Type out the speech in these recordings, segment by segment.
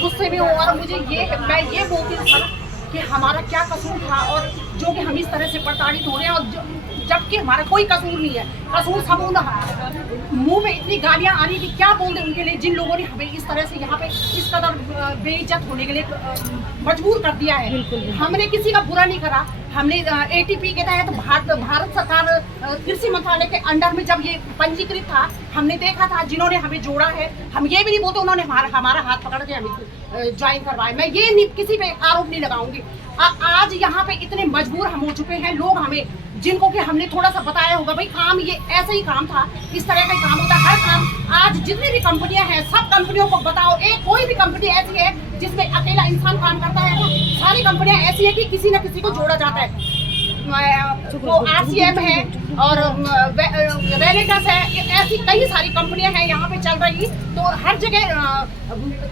गुस्से में हूँ और मुझे मैं ये बोलती हूँ सर कि हमारा क्या कसूर था और जो कि हम इस तरह से प्रताड़ित हो रहे हैं और जबकि हमारा कोई कसूर नहीं है। कसूर सब मुंह में इतनी गालियां आ रही कि क्या बोल दें उनके लिए, जिन लोगों ने हमें इस तरह से यहाँ पे इस कदर बेइज्जत होने के लिए मजबूर कर दिया है। हमने किसी का बुरा नहीं करा। हमने ATP के तहत भारत सरकार कृषि मंत्रालय के अंडर में जब ये पंजीकृत था, हमने देखा था जिन्होंने हमें जोड़ा है। हम ये भी नहीं बोलते उन्होंने हमारा हाथ पकड़ के हमें ज्वाइन करवाया। मैं ये किसी पे आरोप नहीं लगाऊंगी। आज यहाँ पे इतने मजबूर हम हो चुके हैं लोग, हमें जिनको कि हमने थोड़ा सा बताया होगा भाई काम ये ऐसे ही काम था, इस तरह का काम होता है हर काम। आज जितनी भी कंपनियां हैं सब कंपनियों को बताओ, एक कोई भी कंपनी ऐसी है जिसमें अकेला इंसान काम करता है ना? सारी कंपनियां ऐसी है कि किसी न किसी को जोड़ा जाता है। वो RCM है और वेनेटस है, ऐसी कई सारी कंपनियां हैं यहाँ पे चल रही। तो हर जगह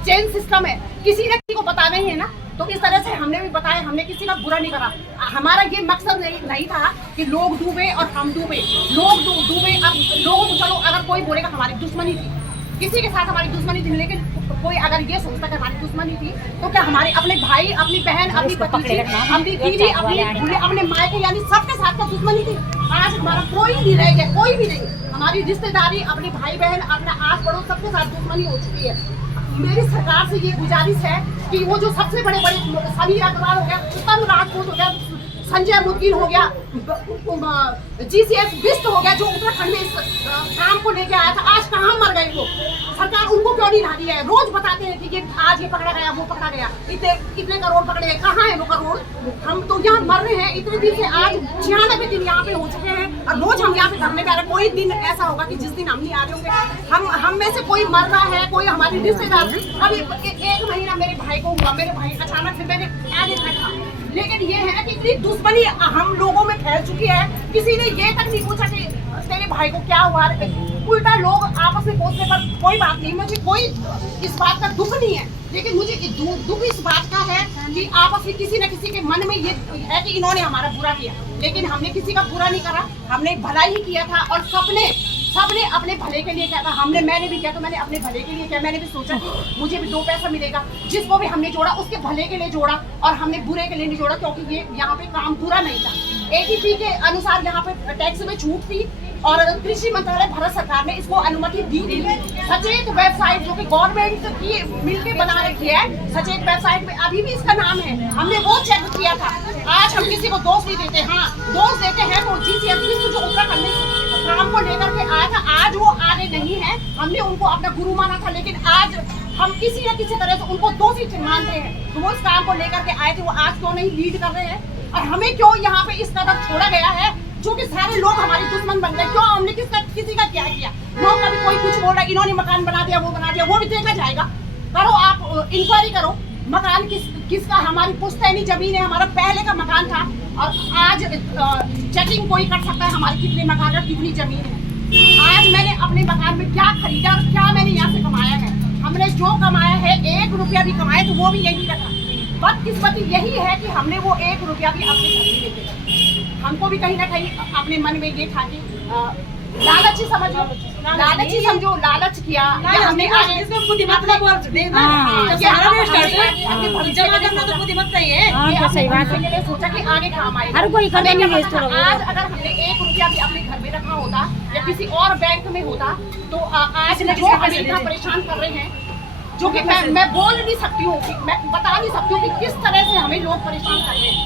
चेन सिस्टम है, किसी न किसी को बताना ही है ना। तो इस तरह से हमने भी बताया, हमने किसी का बुरा नहीं करा। हमारा ये मकसद नहीं था कि लोग डूबे और हम डूबे। लोग डूबे, अब लोगों को चलो अगर कोई बोलेगा हमारी दुश्मनी थी, किसी के साथ हमारी दुश्मनी थी, लेकिन कोई अगर ये सोचता कि हमारी दुश्मनी थी तो क्या हमारे अपने भाई, अपनी बहन, अपनी भतीजी, अपनी दीदी, अपने मायके यानी सबके साथ का दुश्मनी थी? आज हमारा कोई नहीं रह गया, कोई भी नहीं। हमारी रिश्तेदारी, अपने भाई बहन, अपना आस पड़ोस सबके साथ दुश्मनी हो चुकी है। मेरी सरकार से ये गुजारिश है कि वो जो सबसे बड़े समीर अग्रवाल हो गया, उत्तम राजपूत हो गया, संजय मुदगिल हो गया, GCS बिस्ट हो गया, जो उत्तराखंड में इस काम को लेके आया था, आज कहाँ मर गए वो? सरकार उनको क्यों नहीं ला रही है? रोज बताते हैं कि ये आज ये पकड़ा गया, वो पकड़ा गया, इतने करोड़ पकड़े गए, कहाँ है वो करोड़? हम तो यहाँ मर रहे हैं इतने दिन से, आज 96 दिन यहाँ पे हो चुके हैं और रोज हम यहाँ पे धरने पे आ रहे हैं। कोई दिन ऐसा होगा कि जिस दिन हम नहीं आ रहे होंगे, हम में से कोई मर रहा है, कोई हमारी रिश्तेदार। अभी 1 महीना मेरे भाई को हुआ, मेरे भाई अचानक से मैंने क्या देखा, लेकिन ये है कि इतनी दुश्मनी हम लोगों में फैल चुकी है, किसी ने ये तक नहीं पूछा कि तेरे भाई को क्या हुआ। उल्टा लोग आपस में पूछने पर कोई बात नहीं, मुझे कोई इस बात का दुख नहीं है, लेकिन मुझे दुख इस बात का है कि आपस में किसी न किसी के मन में ये है कि इन्होंने हमारा बुरा किया, लेकिन हमने किसी का बुरा नहीं करा, हमने भला ही किया था। और सबने अपने भले के लिए किया था। मैंने भी किया तो मैंने अपने भले के लिए किया। मैंने भी सोचा कि मुझे भी 2 पैसा मिलेगा, जिसको भी हमने जोड़ा उसके भले के लिए जोड़ा और हमने बुरे के लिए नहीं जोड़ा, क्योंकि ये यहाँ पे काम बुरा नहीं था। ATP के अनुसार यहाँ पे टैक्स में छूट थी और कृषि मंत्रालय भारत सरकार ने इसको अनुमति दी थी। सचेत वेबसाइट जो कि गवर्नमेंट की मिलके बना रखी है, सचेत वेबसाइट में अभी भी इसका नाम है, हमने वो चेक किया था। आज हम किसी को दोष नहीं देते, हाँ दोष देते हैं तो GCS जो उत्तराखंड में काम को लेकर के आया था, आज वो आगे नहीं है, हमने उनको अपना गुरु माना था, लेकिन आज हम किसी न किसी तरह से उनको दोषी मानते हैं। तो वो इस काम को लेकर के आए थे, वो आज क्यों नहीं लीड कर रहे हैं और हमें क्यों यहाँ पे इस कदर छोड़ा गया है, जो कि सारे लोग हमारे दुश्मन बन गए? क्यों? हमने किसी का क्या किया? लोग कभी कोई कुछ बोल रहा है, इन्होंने मकान बना दिया, वो भी देखा जाएगा। करो आप इंक्वायरी करो, मकान किसका? हमारी पुश्तैनी जमीन है, हमारा पहले का मकान था और आज चेकिंग कोई कर सकता है हमारी कितने मकान और कितनी जमीन है। आज मैंने अपने मकान में क्या खरीदा और क्या मैंने यहाँ से कमाया है? हमने जो कमाया है 1 रुपया भी कमाया तो वो भी यही रखा। बदकिस्मती यही है कि हमने वो 1 रुपया भी अपने घर में लेके, हमको भी कहीं ना कहीं अपने मन में ये था कि लालची समझो, लालच किया हमने। सोचा कि आगे काम आएगा, हर कोई आज अगर हमने 1 रुपया भी अपने घर में रखा होता या किसी और बैंक में होता तो आज जो हमें इतना परेशान कर रहे हैं, जो कि मैं बोल नहीं सकती हूँ, मैं बता नहीं सकती हूँ कि किस तरह से हमें लोग परेशान कर रहे हैं,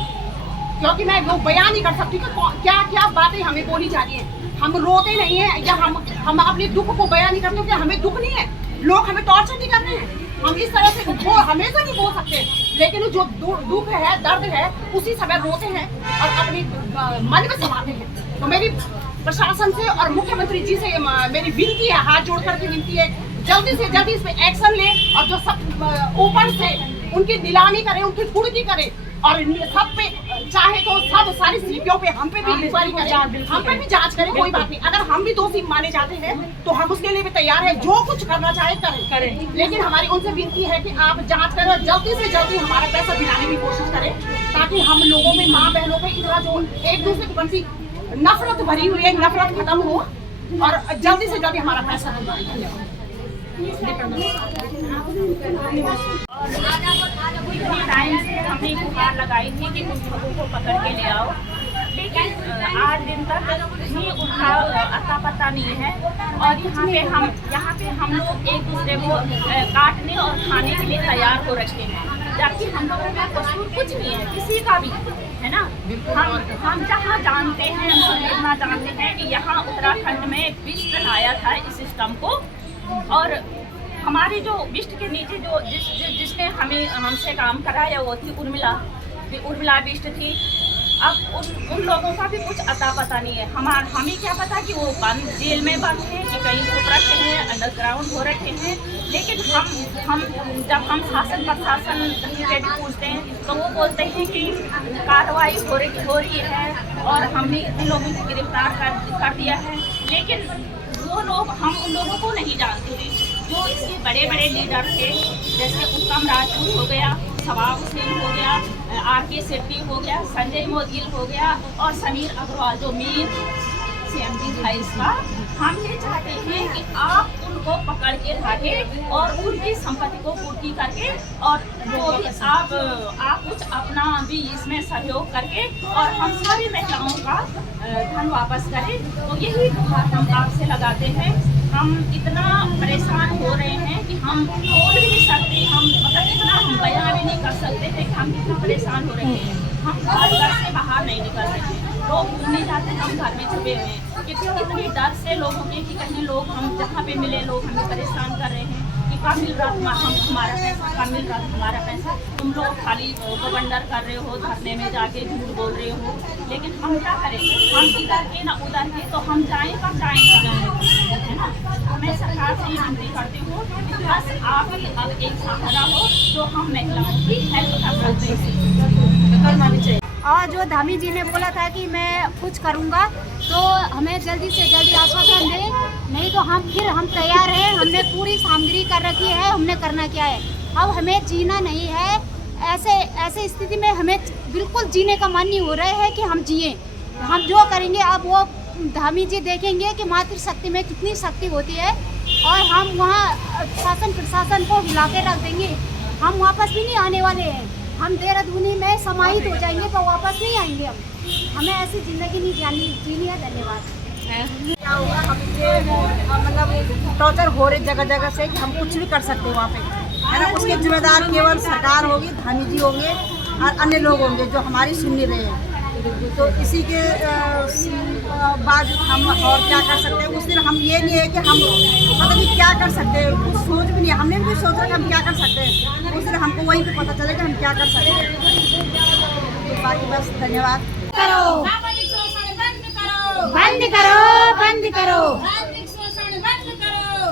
क्योंकि मैं वो बयान नहीं कर सकती कि क्या क्या बातें हमें बोली जा रही है। हम रोते नहीं है या हम अपने दुख को बयान नहीं करते क्योंकि हमें दुख नहीं है, लोग हमें टॉर्चर नहीं कर रहे हैं। हम इस तरह से वो हमेशा नहीं बोल सकते, लेकिन जो दुख है, दर्द है, उसी समय रोते हैं और अपने मन में समाते हैं। तो मेरी प्रशासन से और मुख्यमंत्री जी से मेरी विनती है, हाथ जोड़ करके विनती है, जल्दी से जल्दी इस पे एक्शन ले और जो सब ऊपर से उनकी नीलामी करे, उनकी कुर्की करे और सब पे चाहे तो सब सारी सीपीओ पे हम पे भी इंक्वायरी करें, हम पे भी जांच करें, कोई बात नहीं। अगर हम भी दोषी माने जाते हैं तो हम उसके लिए भी तैयार हैं, जो कुछ करना चाहे करें। लेकिन हमारी उनसे विनती है कि आप जांच करें और जल्दी से जल्दी हमारा पैसा दिलाने की कोशिश करें, ताकि हम लोगों में, माँ बहनों पे इतना जो एक दूसरे के प्रति नफरत भरी हुई है, नफरत खत्म हो और जल्दी से जल्दी हमारा पैसा दिलवाएं। और इतने टाइम से हमने गुहार लगाई थी कि उन लोगों को पकड़ के ले आओ, लेकिन आज दिन तक ही उनका अता पता नहीं है। और यहाँ पे हम लोग एक दूसरे को काटने और खाने के लिए तैयार हो रखे हैं, जबकि हम लोगों का कसूर कुछ नहीं है, किसी का भी, है ना। हम जहाँ जानते हैं, हम इतना जानते हैं कि यहाँ उत्तराखंड में विष्ट लाया था इस सिस्टम को, और हमारे जो विष्ट के नीचे जो जिसने हमसे काम कराया वो थी उर्मिला विष्ट थी। अब उन लोगों का भी कुछ अता पता नहीं है। हमें क्या पता कि वो बंद जेल में बंद हैं कि कहीं छुप रखे हैं, अंडरग्राउंड हो रखे हैं। लेकिन जब हम शासन प्रशासन से भी पूछते हैं तो वो बोलते हैं कि कार्रवाई हो रही है और हमने इतने लोगों को गिरफ्तार कर दिया है। लेकिन वो लोग, हम उन लोगों को नहीं जानते थे जो इसके बड़े बड़े लीडर थे, जैसे उत्तम राजपूत हो गया, सवाब हुसैन हो गया, आर.के. शेट्टी हो गया, संजय मोदगिल हो गया और समीर अग्रवाल जो मेन CMD था इसका। हम ये चाहते हैं कि आप उनको पकड़ के लाके और उनकी संपत्ति को पूर्ति करके और वो भी आप कुछ अपना भी इसमें सहयोग करके और हम सारी महिलाओं का धन वापस करें। तो यही गुहार हम आपसे लगाते हैं। हम इतना परेशान हो रहे हैं कि हम बोल भी नहीं सकते, हम मतलब इतना हम बयान भी नहीं कर सकते थे कि हम कितना परेशान हो रहे हैं। हम घर से बाहर नहीं निकल रहे हैं, लोग घूमने जाते हैं, हम घर में छुपे हुए हैं। इतने डर से लोगों के कि कहीं लोग हम जहाँ पे मिले लोग हमें परेशान कर रहे हैं कि कब मिल रहा हमारा पैसा, कब मिल रहा हमारा पैसा, तुम लोग खाली बवंडर कर रहे हो, धरने में जाके झूठ बोल रहे हो। लेकिन हम क्या करें, हम इधर के ना उधर के, तो हम जाएँ कब जाएँगे, है ना। तो मैं सरकार से ये विनती करती हूँ कि बस आप ही अब एक सहारा हो तो हम महिलाओं की हेल्प कर सकते हैं, करना भी चाहिए। और जो धामी जी ने बोला था कि मैं कुछ करूंगा, तो हमें जल्दी से जल्दी आश्वासन दें, नहीं तो हम तैयार हैं। हमने पूरी सामग्री कर रखी है, हमने करना क्या है। अब हमें जीना नहीं है, ऐसे स्थिति में हमें बिल्कुल जीने का मन नहीं हो रहा है कि हम जिए। हम जो करेंगे अब वो धामी जी देखेंगे कि मातृशक्ति में कितनी शक्ति होती है, और हम वहाँ शासन प्रशासन को बुला के रख देंगे। हम वापस भी नहीं आने वाले हैं, हम देहरादूनी में समाहित हो जाएंगे पर वापस नहीं आएंगे। हमें ऐसी ज़िंदगी नहीं जीनी है। धन्यवाद। क्या होगा, हम मतलब टॉर्चर हो रही जगह जगह से कि हम कुछ भी कर सकते हैं वहाँ पे, है ना। उसके जिम्मेदार केवल सरकार होगी, धामी जी होंगे और अन्य लोग होंगे जो हमारी सुन नहीं रहे हैं। तो इसी के बाद हम और क्या कर सकते हैं। उस दिन हम ये नहीं है कि हम पता नहीं क्या कर सकते हैं, कुछ सोच भी नहीं, हमने भी सोचा कि हम क्या कर सकते हैं। उस दिन हमको वहीं पे पता चलेगा हम क्या कर सकते हैं। तो बाकी बस धन्यवाद। करो, बंद करो, बंद करो,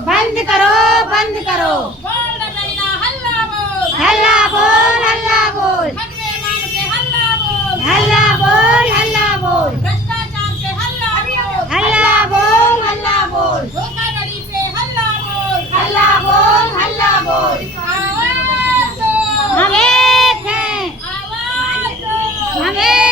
बंद करो, बंद करो। हल्ला बोल, हल्ला बोल, हल्ला बोल, हल्ला बोल, भ्रष्टाचार से हल्ला बोल, हल्ला बोल, हल्ला बोल, धोखाधड़ी से हल्ला बोल, हल्ला बोल, हल्ला बोल। आवाज दो, हम एक हैं, आवाज दो, हम एक